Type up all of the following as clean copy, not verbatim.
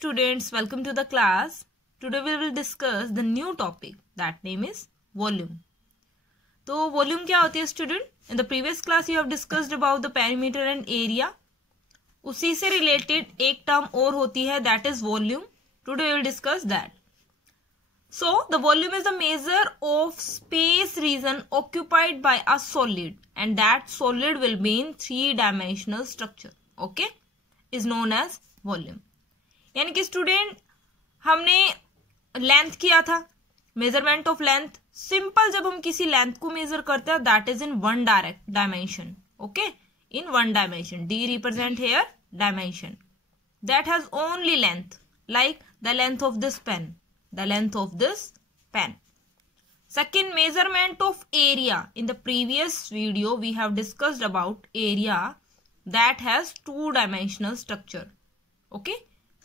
students, welcome to the class. Today we will discuss the new topic, that name is volume. तो volume क्या होती है student? In the previous class you have discussed about the perimeter and area. उसी से related एक term और होती है, that is volume. Today we will discuss that. So the volume is the measure of space region occupied by a solid, and that solid will be in three-dimensional structure. Okay, is known as volume. यानी कि student हमने length किया था, measurement of length. Simple जब हम किसी length को measure करते हैं that is in one direct dimension. Okay, in one dimension. D represent here dimension that has only length, like the length of this pen. The length of this pen. Second, measurement of area. In the previous video we have discussed about area that has two-dimensional structure. Okay,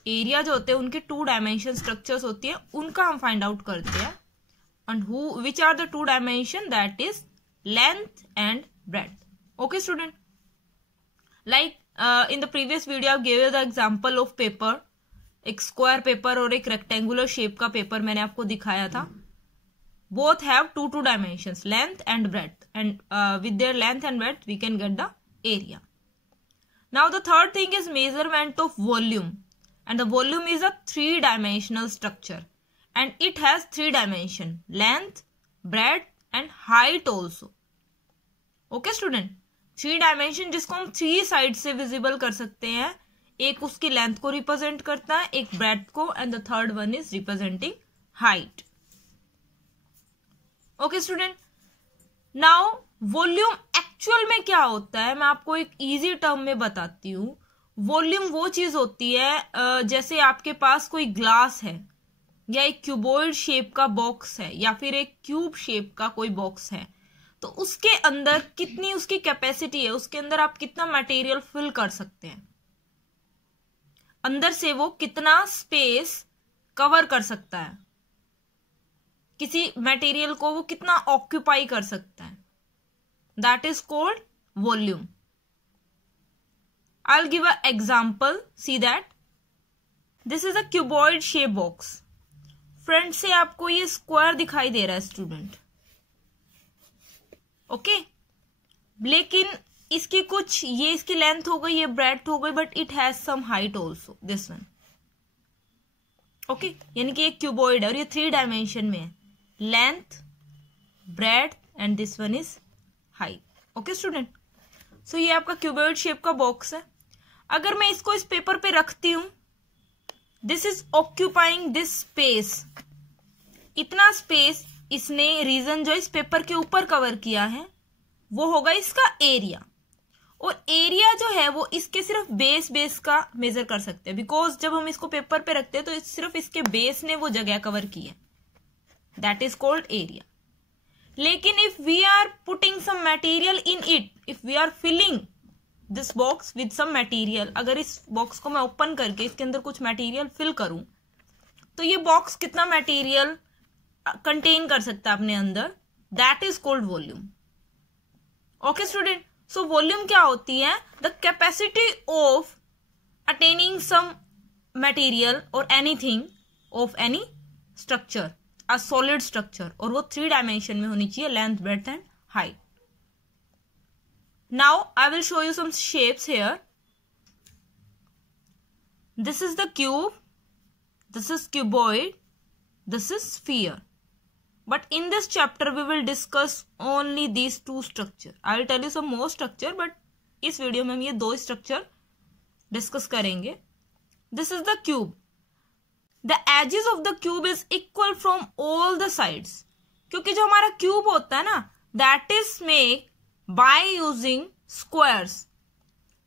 area जो होते हैं उनके two-dimension structures होती है, उनका हम find out करते हैं. And which are the two dimension? That is length and breadth. Okay student, like in the previous video I gave you the example of paper. एक स्क्वायर पेपर और एक rectangular shape का paper मैंने आपको दिखाया था. Both have two dimensions, length and breadth, and with their length and breadth we can get the area. Now the third thing is measurement of volume, and the volume is a three dimensional structure and it has three dimension, length, breadth and height also. Okay student, three dimension जिसको हम three side से visible कर सकते हैं. एक उसकी length को represent करता है, एक ब्रेड्थ को, and the third one is representing height. Okay student, now volume actual में क्या होता है मैं आपको एक इजी टर्म में बताती हूं. वॉल्यूम वो चीज होती है जैसे आपके पास कोई ग्लास है या एक क्यूबॉइड शेप का बॉक्स है या फिर एक क्यूब शेप का कोई बॉक्स है, तो उसके अंदर कितनी उसकी कैपेसिटी है, उसके अंदर आप कितना मटेरियल फिल कर सकते हैं, अंदर से वो कितना स्पेस कवर कर सकता है, किसी मटेरियल को वो कितना ऑक्यूपाई कर सकता है, that is called volume. I will give a example. See that this is a cuboid shape box. Front से आपको ये स्क्वायर दिखाई दे रहा है स्टूडेंट. ओके, लेकिन इसकी कुछ, ये इसकी लेंथ हो गई, ये ब्रेड्थ हो गई, but it has some height also, this one. Okay, यानी कि एक क्यूबॉइड है और ये थ्री डायमेंशन में है, length, breadth and this one is height. Okay student, so ये आपका क्यूबॉइड शेप का बॉक्स है. अगर मैं इसको इस पेपर पे रखती हूं, this is occupying this space. इतना स्पेस इसने रीजन जो इस पेपर के ऊपर कवर किया है वो होगा इसका एरिया. और एरिया जो है वो इसके सिर्फ बेस का मेजर कर सकते हैं, बिकॉज जब हम इसको पेपर पे रखते हैं तो सिर्फ इसके बेस ने वो जगह कवर की है, दैट इज कॉल्ड एरिया. लेकिन if we are putting some material in it, if we are filling this box with some material, अगर इस बॉक्स को मैं ओपन करके इसके अंदर कुछ मटेरियल फिल करूं तो ये बॉक्स कितना मटेरियल कंटेन कर सकता है अपने अंदर, that is called volume. Okay student, so volume क्या होती है? The capacity of attaining some material और anything of any structure, a solid structure, और वो थ्री डायमेंशन में होनी चाहिए, length, breadth and height. Now I will show you some shapes here. This is the cube, this is cuboid, this is sphere. But in this chapter we will discuss only these two structure. I will tell you some more structure, but इस video में हम ये दो structure discuss करेंगे. This is the cube. The edges of the cube is equal from all the sides. क्योंकि जो हमारा cube होता है ना, that is made by using squares.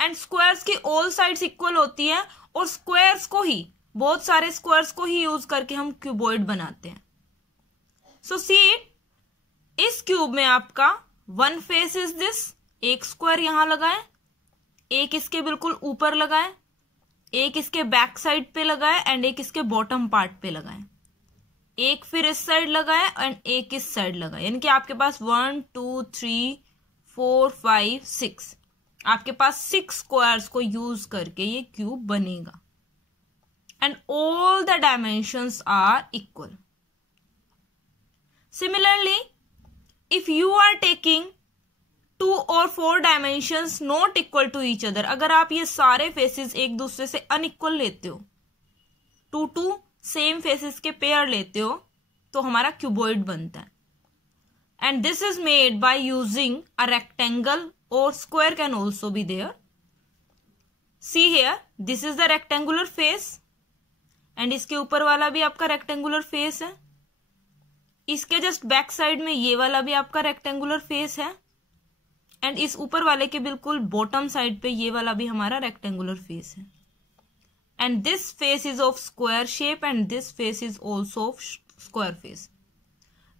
And squares की all sides equal होती है, और squares को ही, बहुत सारे स्क्वायर्स को ही यूज करके हम क्यूबॉइड बनाते हैं. सो सी इस क्यूब में आपका वन फेस इज दिस, एक स्क्वायर यहां लगाए, एक इसके बिल्कुल ऊपर लगाए, एक इसके बैक साइड पे लगाए, एंड एक इसके बॉटम पार्ट पे लगाए, एक फिर इस साइड लगाए एंड एक इस साइड लगाए. यानी कि आपके पास 1 2 3 4 5 6, आपके पास 6 स्क्वायर्स को यूज करके ये क्यूब बनेगा. and all the dimensions are equal. Similarly, if you are taking 2 or 4 dimensions not equal to each other, अगर आप ये सारे फेसेस एक दूसरे से अनइक्वल लेते हो, 2 सेम फेसेस के पेयर लेते हो, तो हमारा क्यूबॉइड बनता है. And this is made by using a rectangle or square can also be there. See here, this is the rectangular face and इसके ऊपर वाला भी आपका rectangular face है. इसके जस्ट बैक साइड में ये वाला भी आपका rectangular face है एंड इस ऊपर वाले के बिल्कुल बॉटम साइड पे ये वाला भी हमारा rectangular face है. And this face is of square shape and this face is also of square face.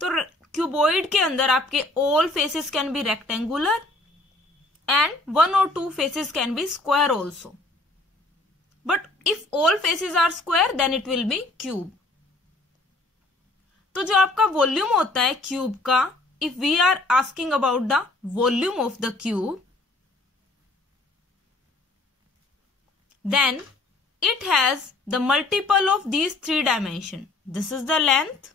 तो क्यूबॉइड के अंदर आपके all faces can be rectangular and 1 or 2 faces can be square also. But if all faces are square then it will be cube. तो जो आपका volume होता है cube का, if we are asking about the volume of the cube, then it has the multiple of these 3 dimensions. This is the length,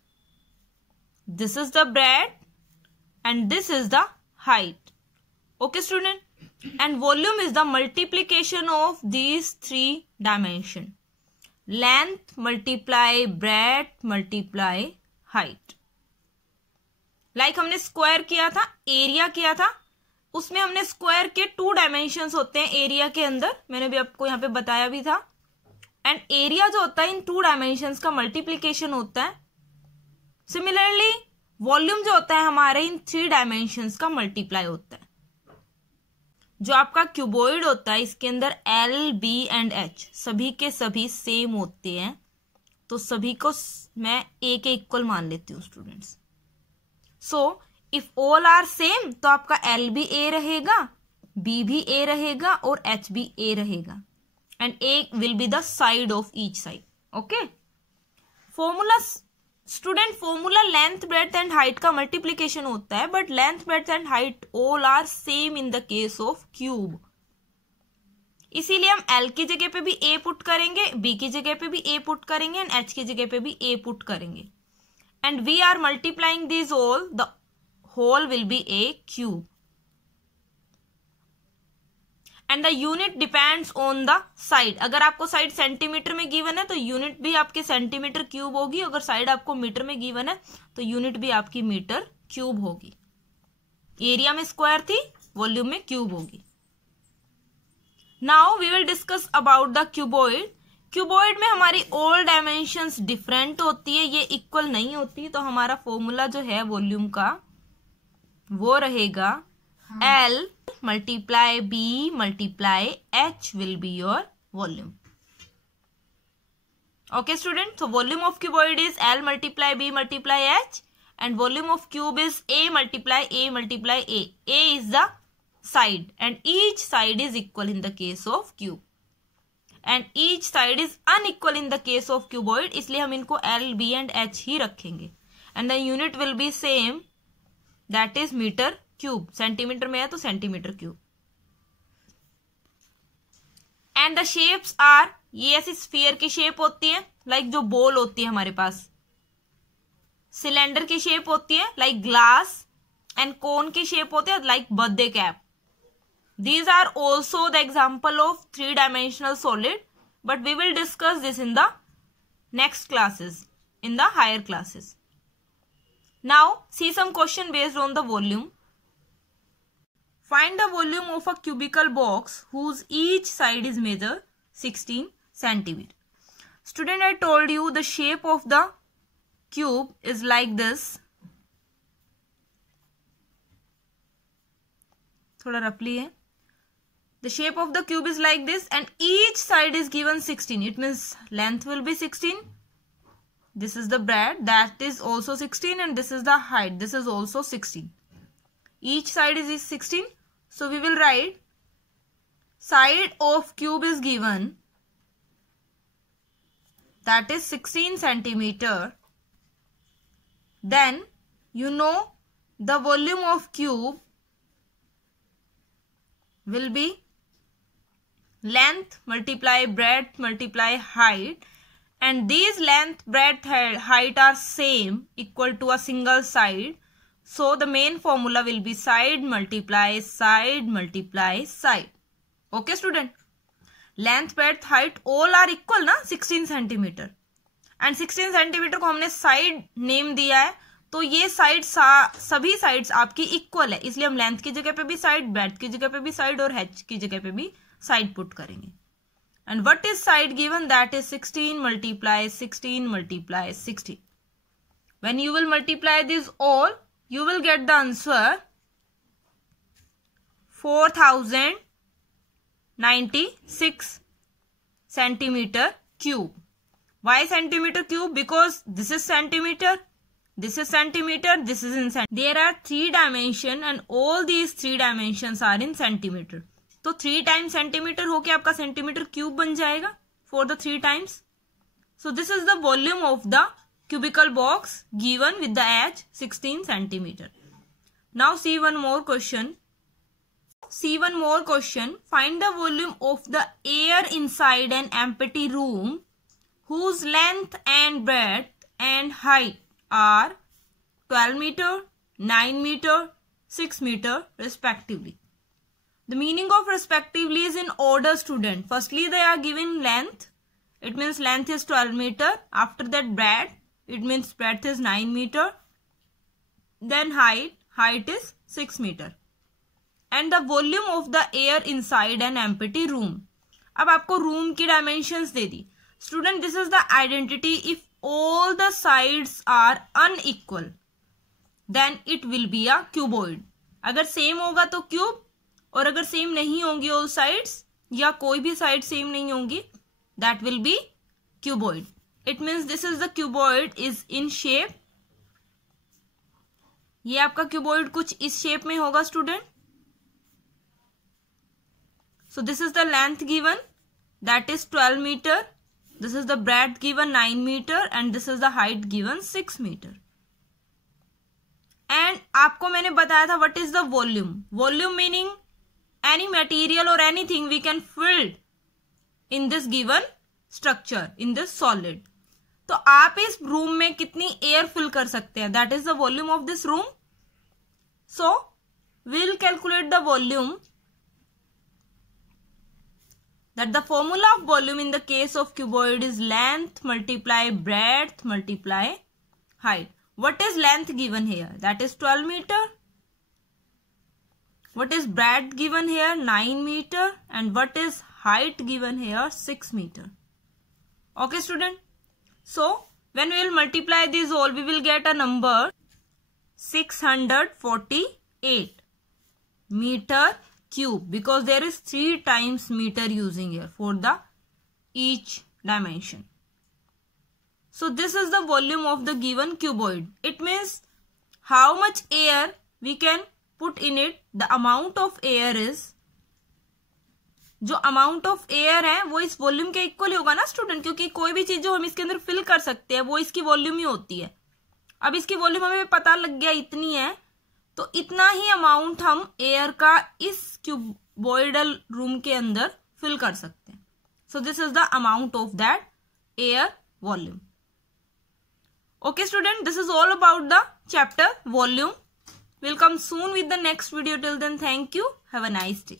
this is the breadth and this is the height. Okay student, and volume is the multiplication of these 3 dimensions. Length multiply breadth multiply height. Like हमने square किया था, area किया था, उसमें हमने square के 2 dimensions होते हैं एरिया के अंदर, मैंने भी आपको यहाँ पे बताया भी था. एंड एरिया जो होता है इन 2 डायमेंशंस का मल्टीप्लीकेशन होता है. सिमिलरली वॉल्यूम जो होता है हमारे इन 3 डायमेंशंस का मल्टीप्लाई होता है. जो आपका क्यूबॉइड होता है इसके अंदर एल बी एंड एच सभी के सभी सेम होते हैं, तो सभी को मैं ए के इक्वल मान लेती हूँ students. So if all are same तो आपका एल भी ए रहेगा, बी भी ए रहेगा और एच भी ए रहेगा and A will be the side of each side. Okay, formula student, formula length breadth and height का मल्टीप्लीकेशन होता है, but length breadth and height all are same in the case of cube. इसीलिए हम L की जगह पे भी A put करेंगे, बी की जगह पे भी ए पुट करेंगे एंड एच की जगह पे भी ए पुट करेंगे. And we are multiplying this all, the whole will be a cube. And the unit depends on the side. अगर आपको साइड सेंटीमीटर में गिवन है तो यूनिट भी आपके सेंटीमीटर क्यूब होगी. अगर साइड आपको मीटर में गिवन है तो यूनिट भी आपकी मीटर क्यूब होगी. एरिया में स्क्वायर थी, वॉल्यूम में क्यूब होगी. Now we will discuss about the cuboid. Cuboid में हमारी ऑल डायमेंशंस डिफरेंट होती है, ये इक्वल नहीं होती. तो हमारा फॉर्मूला जो है वॉल्यूम का वो रहेगा L multiply B multiply H will be your volume. Okay student, so volume of cuboid is L multiply B multiply H and volume of cube is A multiply A multiply A. A is the side and each side is equal in the case of cube and each side is unequal in the case of cuboid, इसलिए हम इनको L, B and H ही रखेंगे and the unit will be same, that is metre cube. Centimetre में है तो centimetre cube. And the shapes are, ये ऐसी sphere की शेप होती है, लाइक जो बॉल होती है हमारे पास, सिलेंडर की शेप होती है लाइक ग्लास एंड कोन की शेप होती है like birthday cap. These are also the example of 3 dimensional solid, but we will discuss this in the next classes, in the higher classes. Now see some question based on the volume. Find the volume of a cubical box whose each side is measured 16 centimeter. Student, I told you the shape of the cube is like this. थोड़ा roughly है. The shape of the cube is like this and each side is given 16. It means length will be 16. This is the breadth, that is also 16, and this is the height. This is also 16. Each side is 16. So we will write side of cube is given, that is 16 centimeter. Then you know the volume of cube will be length multiply breadth multiply height, and these length, breadth, height are same, equal to a single side. So the main formula will be side multiply side multiply side. Okay student, length breadth height all are equal ना 16 centimetre, and 16 centimetre को हमने side name दिया है, तो ये side सभी sides आपकी equal है, इसलिए हम लेंथ की जगह पे भी साइड, ब्रेड्थ की जगह पे भी साइड और हाइट की जगह पे भी साइड पुट करेंगे. And what is side given? That is 16 multiply 16 multiply 16. When you will multiply this all, you will get the answer 4096 centimeter cube. Why centimeter cube? Because this is centimeter, this is centimeter, this is in centimeter. There are 3 dimensions and all these 3 dimensions are in centimeter. तो 3 times centimeter होके आपका centimeter cube बन जाएगा for the 3 times. So this is the volume of the cubical box given with the edge 16 centimeter. Now see one more question. Find the volume of the air inside an empty room whose length and breadth and height are 12 meter, 9 meter, 6 meter respectively. The meaning of respectively is in order, student. Firstly, they are given length. It means length is 12 meter. After that breadth, it means breadth is 9 meter. Then height is 6 meter. And the volume of the air inside an empty room. अब आपको room की dimensions they the. Student, this is the identity. If all the sides are unequal, then it will be a cuboid. अगर same होगा तो cube, और अगर same नहीं होंगी all sides, या कोई भी side same नहीं होंगी, that will be cuboid. It means this is the cuboid is in shape. ये आपका cuboid कुछ इस shape में होगा student. So this is the length given, that is 12 meter. This is the breadth given 9 meter and this is the height given 6 meter. And आपको मैंने बताया था what is the volume. Volume meaning any material or anything we can fill in this given structure, in this solid. तो आप इस room में कितनी air fill कर सकते हैं? That is the volume of this room. So we'll calculate the volume. That the formula of volume in the case of cuboid is length multiply breadth multiply height. What is length given here? That is 12 meter. What is breadth given here? 9 meter. And what is height given here? 6 meter. Okay student. So when we will multiply these all, we will get a number 648 meter cube, because there is 3 times meter using here for the each dimension. So this is the volume of the given cuboid. It means how much air we can put in it. The amount of air is, जो amount of air है वो इस volume के equal ही होगा ना student, क्योंकि कोई भी चीज जो हम इसके अंदर fill कर सकते हैं वो इसकी volume ही होती है. अब इसकी volume हमें पता लग गया इतनी है, तो इतना ही अमाउंट हम एयर का इस क्यूबॉइडल रूम के अंदर फिल कर सकते हैं. So this is the amount of that air volume. Okay student, this is all about the chapter volume. Will come soon with the next video. Till then, thank you. Have a nice day.